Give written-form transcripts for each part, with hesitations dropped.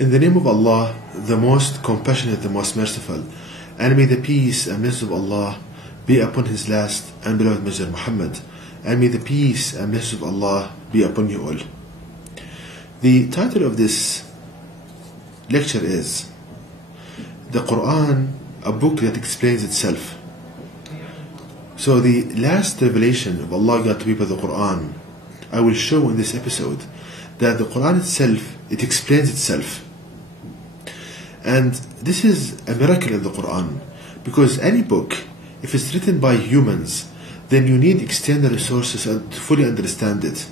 In the name of Allah, the most compassionate, the most merciful, and may the peace and blessings of Allah be upon His last and beloved Messenger Muhammad, and may the peace and blessings of Allah be upon you all. The title of this lecture is The Quran, a book that explains itself. So the last revelation of Allah God to people, the Quran, I will show in this episode that the Quran itself, it explains itself. And this is a miracle in the Quran, because any book, if it's written by humans, then you need external resources to fully understand it.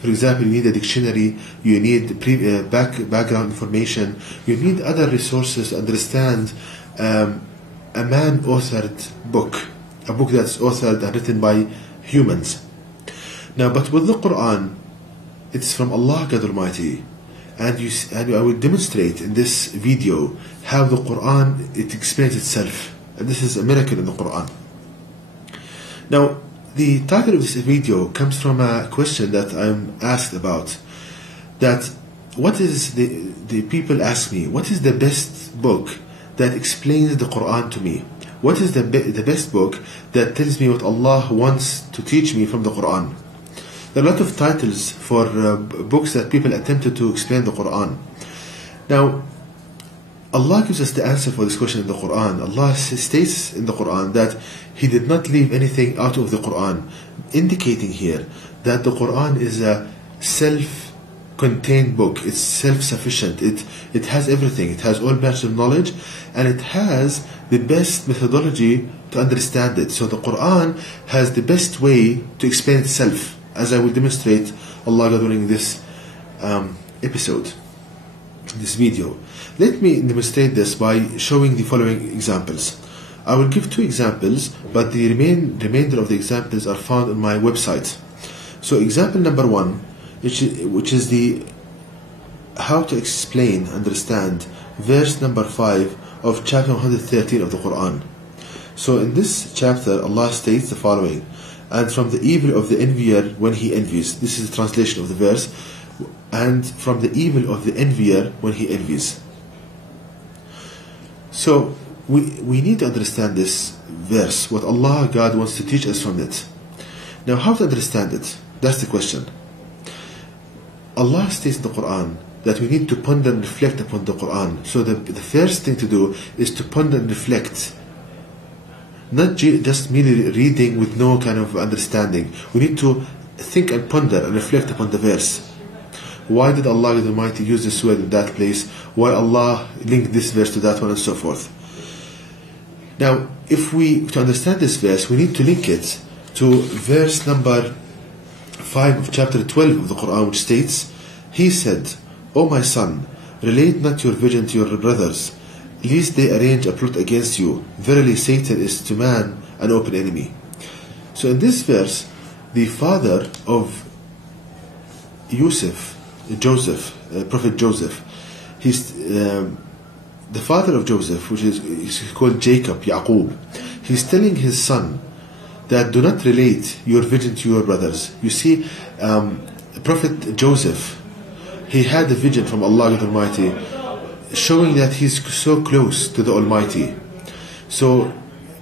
For example, you need a dictionary, you need background information, you need other resources to understand a man-authored book, a book that's authored and written by humans. Now, but with the Quran, it's from Allah God Almighty, and I will demonstrate in this video how the Quran, it explains itself, and this is a miracle in the Quran. Now, the title of this video comes from a question that I'm asked about, that what is the people ask me, what is the best book that explains the Quran to me? What is the best book that tells me what Allah wants to teach me from the Quran? There are a lot of titles for books that people attempted to explain the Quran. Now, Allah gives us the answer for this question in the Quran. Allah states in the Quran that He did not leave anything out of the Quran, indicating here that the Quran is a self-contained book. It's self-sufficient. It has everything. It has all branches of knowledge, and it has the best methodology to understand it. So the Quran has the best way to explain itself, as I will demonstrate, Allah during this episode, this video. Let me demonstrate this by showing the following examples. I will give two examples, but the remainder of the examples are found on my website. So example number one, which is the how to explain, understand verse number 5 of chapter 113 of the Quran. So in this chapter, Allah states the following: and from the evil of the envier when he envies. This is the translation of the verse. And from the evil of the envier when he envies. So we need to understand this verse, what Allah God wants to teach us from it. Now, how to understand it? That's the question. Allah states in the Quran that we need to ponder and reflect upon the Quran. So the first thing to do is to ponder and reflect. Not just merely reading with no kind of understanding. We need to think and ponder and reflect upon the verse. Why did Allah the Almighty use this word in that place? Why Allah linked this verse to that one, and so forth? Now, to understand this verse, we need to link it to verse number 5 of chapter 12 of the Quran, which states, He said, O my son, relate not your vision to your brothers, lest they arrange a plot against you. Verily Satan is to man an open enemy. So in this verse, the father of Joseph, Prophet Joseph, he's the father of Joseph, which is called Jacob, Yaqub. He's telling his son that do not relate your vision to your brothers. You see, Prophet Joseph, he had a vision from Allah the Almighty, showing that he's so close to the Almighty. So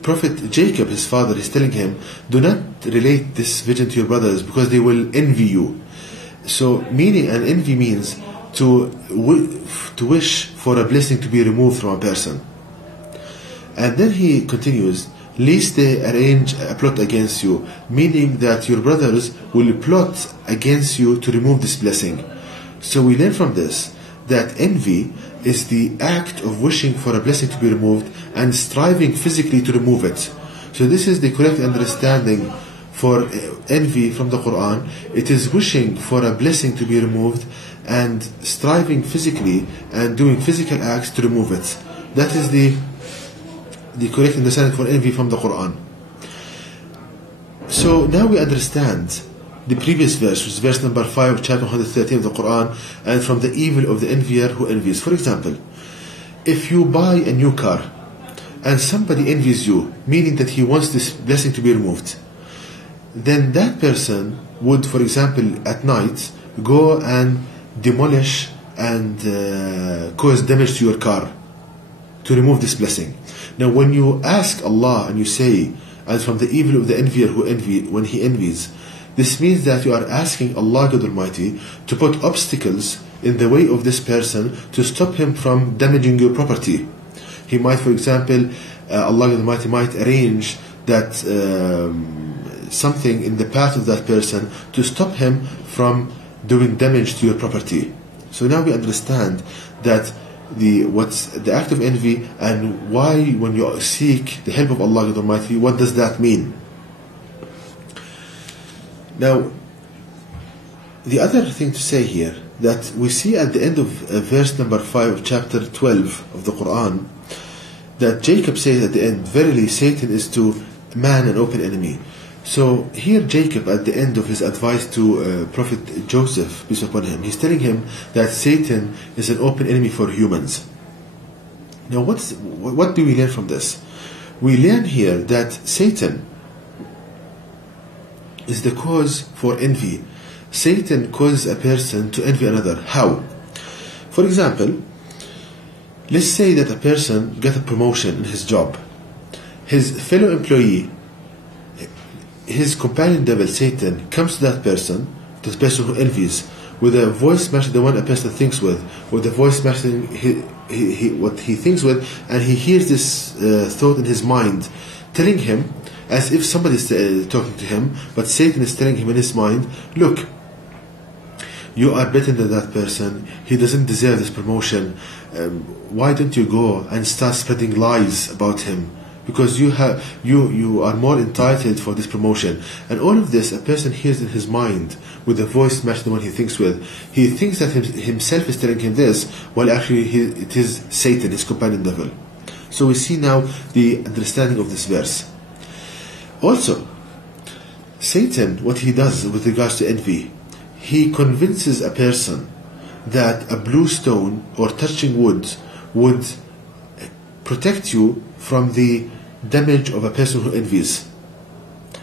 Prophet Jacob, his father, is telling him, do not relate this vision to your brothers, because they will envy you. So meaning, and envy means to wish for a blessing to be removed from a person. And then he continues, lest they arrange a plot against you, meaning that your brothers will plot against you to remove this blessing. So we learn from this that envy is the act of wishing for a blessing to be removed and striving physically to remove it. So this is the correct understanding for envy from the Quran. It is wishing for a blessing to be removed and striving physically and doing physical acts to remove it. That is the correct understanding for envy from the Quran. So now we understand the previous verse, which is verse number 5 of chapter 113 of the Quran, and from the evil of the envier who envies. For example, if you buy a new car and somebody envies you, meaning that he wants this blessing to be removed, then that person would, for example, at night go and demolish and cause damage to your car, to remove this blessing. Now when you ask Allah and you say, and from the evil of the envier when he envies, this means that you are asking Allah God Almighty to put obstacles in the way of this person to stop him from damaging your property. He might, for example, Allah God Almighty might arrange that something in the path of that person to stop him from doing damage to your property. So now we understand that what's the act of envy, and why when you seek the help of Allah God Almighty, what does that mean? Now, the other thing to say here, that we see at the end of verse number 5 of chapter 12 of the Quran, that Jacob says at the end, verily Satan is to man an open enemy. So here Jacob, at the end of his advice to Prophet Joseph, peace upon him, he's telling him that Satan is an open enemy for humans. Now what do we learn from this? We learn here that Satan is the cause for envy. Satan causes a person to envy another. How? For example, let's say that a person got a promotion in his job. His fellow employee, his companion devil Satan, comes to that person, the person who envies, with a voice matching the one a person thinks with a voice matching what he thinks with, and he hears this thought in his mind, telling him, as if somebody is talking to him, but Satan is telling him in his mind, look, you are better than that person, he doesn't deserve this promotion, why don't you go and start spreading lies about him, because you are more entitled for this promotion. And all of this a person hears in his mind with a voice matched the one he thinks with. He thinks that himself is telling him this, while actually it is Satan, his companion devil. So we see now the understanding of this verse. Also, Satan, what he does with regards to envy, he convinces a person that a blue stone or touching wood would protect you from the damage of a person who envies.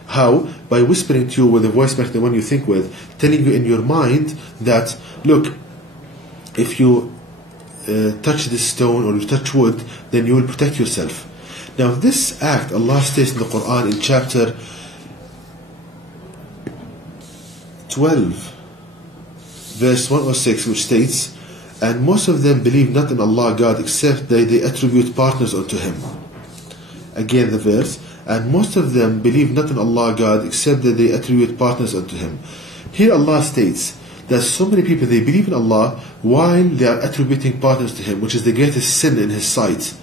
How? By whispering to you with a voice like the one you think with, telling you in your mind that, look, if you touch this stone or you touch wood, then you will protect yourself. Now this act, Allah states in the Quran in chapter 12 verse 106, which states, and most of them believe not in Allah God except they attribute partners unto Him. Again the verse, and most of them believe not in Allah God except that they attribute partners unto Him. Here Allah states that so many people, they believe in Allah while they are attributing partners to Him, which is the greatest sin in His sight.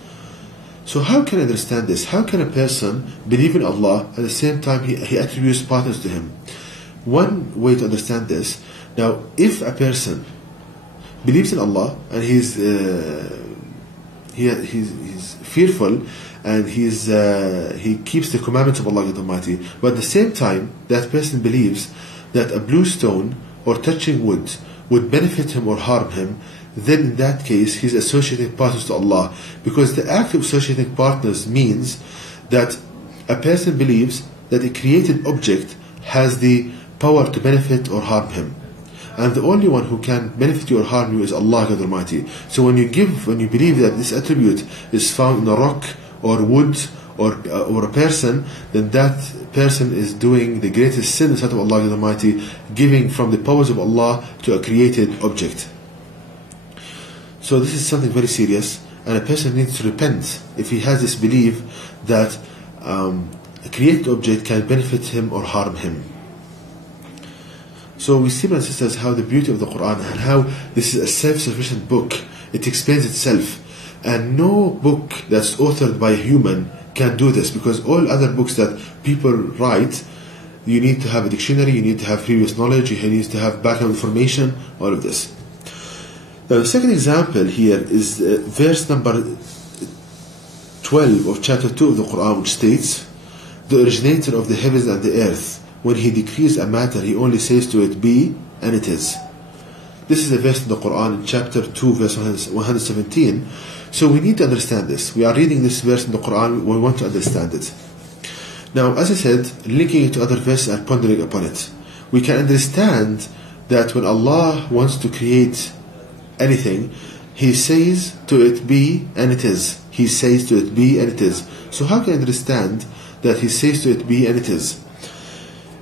So how can I understand this? How can a person believe in Allah at the same time he attributes partners to Him? One way to understand this, now if a person believes in Allah and he's fearful and he keeps the commandments of Allah Almighty, but at the same time that person believes that a blue stone or touching wood would benefit him or harm him, then in that case he's associating partners to Allah, because the act of associating partners means that a person believes that a created object has the power to benefit or harm him, and the only one who can benefit you or harm you is Allah God Almighty. So when you believe that this attribute is found in a rock or wood or a person, then that person is doing the greatest sin in sight of Allah God Almighty, giving from the powers of Allah to a created object. So this is something very serious, and a person needs to repent if he has this belief that a created object can benefit him or harm him. So we see, my sisters, how the beauty of the Quran and how this is a self-sufficient book. It explains itself, and no book that's authored by a human can do this, because all other books that people write, you need to have a dictionary, you need to have previous knowledge, you need to have background information, all of this. Now the second example here is verse number 12 of chapter 2 of the Quran, which states, the originator of the heavens and the earth, when he decrees a matter, he only says to it, be, and it is. This is a verse in the Quran in chapter 2 verse 117. So we need to understand this. We are reading this verse in the Quran, we want to understand it. Now, as I said, linking it to other verses and pondering upon it, we can understand that when Allah wants to create anything, He says to it be, and it is. He says to it be, and it is. So how can I understand that He says to it be, and it is?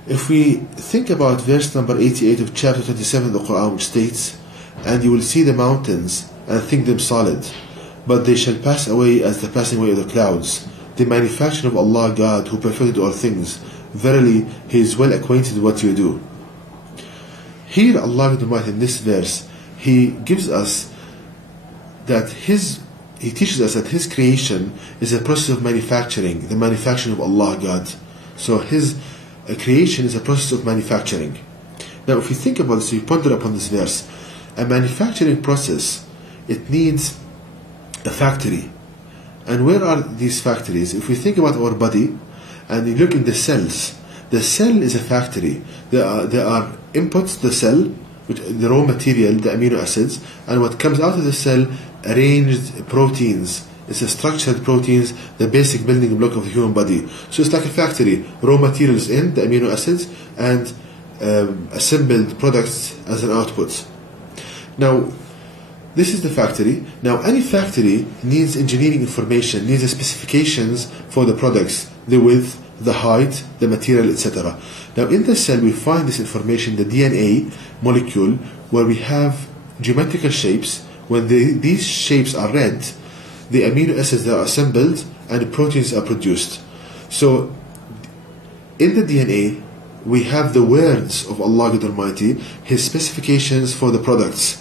If we think about verse number 88 of chapter 27 of the Quran, which states, "And you will see the mountains and think them solid, but they shall pass away as the passing away of the clouds. The manufacture of Allah God, who perfected all things. Verily, He is well acquainted with what you do." Here Allah Almighty, in this verse, He gives us that He teaches us that His creation is a process of manufacturing, the manufacturing of Allah God. So His creation is a process of manufacturing. Now if you think about this, you ponder upon this verse, a manufacturing process, it needs a factory. And where are these factories? If we think about our body and you look in the cells, the cell is a factory. There are inputs to the cell, which the raw material, the amino acids, and what comes out of the cell, arranged proteins. It's a structured proteins, the basic building block of the human body. So it's like a factory. Raw materials in, the amino acids, and assembled products as an output. Now, this is the factory. Now, any factory needs engineering information, needs the specifications for the products, the width, the height, the material, etc. Now, in the cell, we find this information, the DNA molecule, where we have geometrical shapes. When these shapes are read, the amino acids are assembled and the proteins are produced. So, in the DNA, we have the words of Allah God Almighty, His specifications for the products,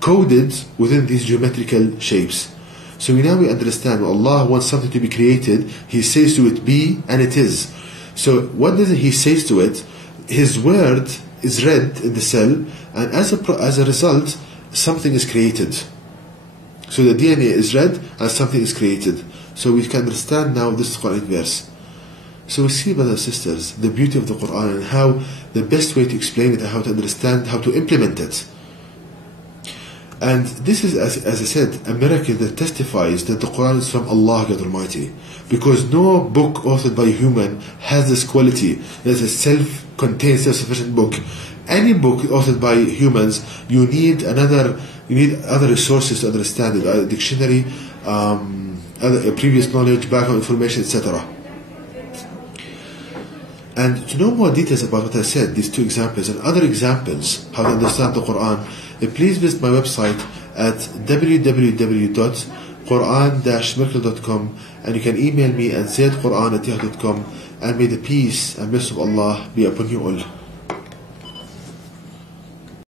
coded within these geometrical shapes. So now we understand when Allah wants something to be created, He says to it be, and it is. So what does He says to it? His word is read in the cell, and as a result, something is created. So the DNA is read and something is created. So we can understand now this Quranic verse. So we see, brothers and sisters, the beauty of the Quran and how the best way to explain it and how to understand, how to implement it. And this is, as I said, a miracle that testifies that the Quran is from Allah God Almighty. Because no book authored by a human has this quality. There's a self-contained, self-sufficient book. Any book authored by humans, you need other resources to understand it, a dictionary, other previous knowledge, background information, etc. And to know more details about what I said, these two examples and other examples, how to understand the Quran, please visit my website at www.quran-miracle.com, and you can email me at zaidquran@yahoo.com, and may the peace and blessing of Allah be upon you all.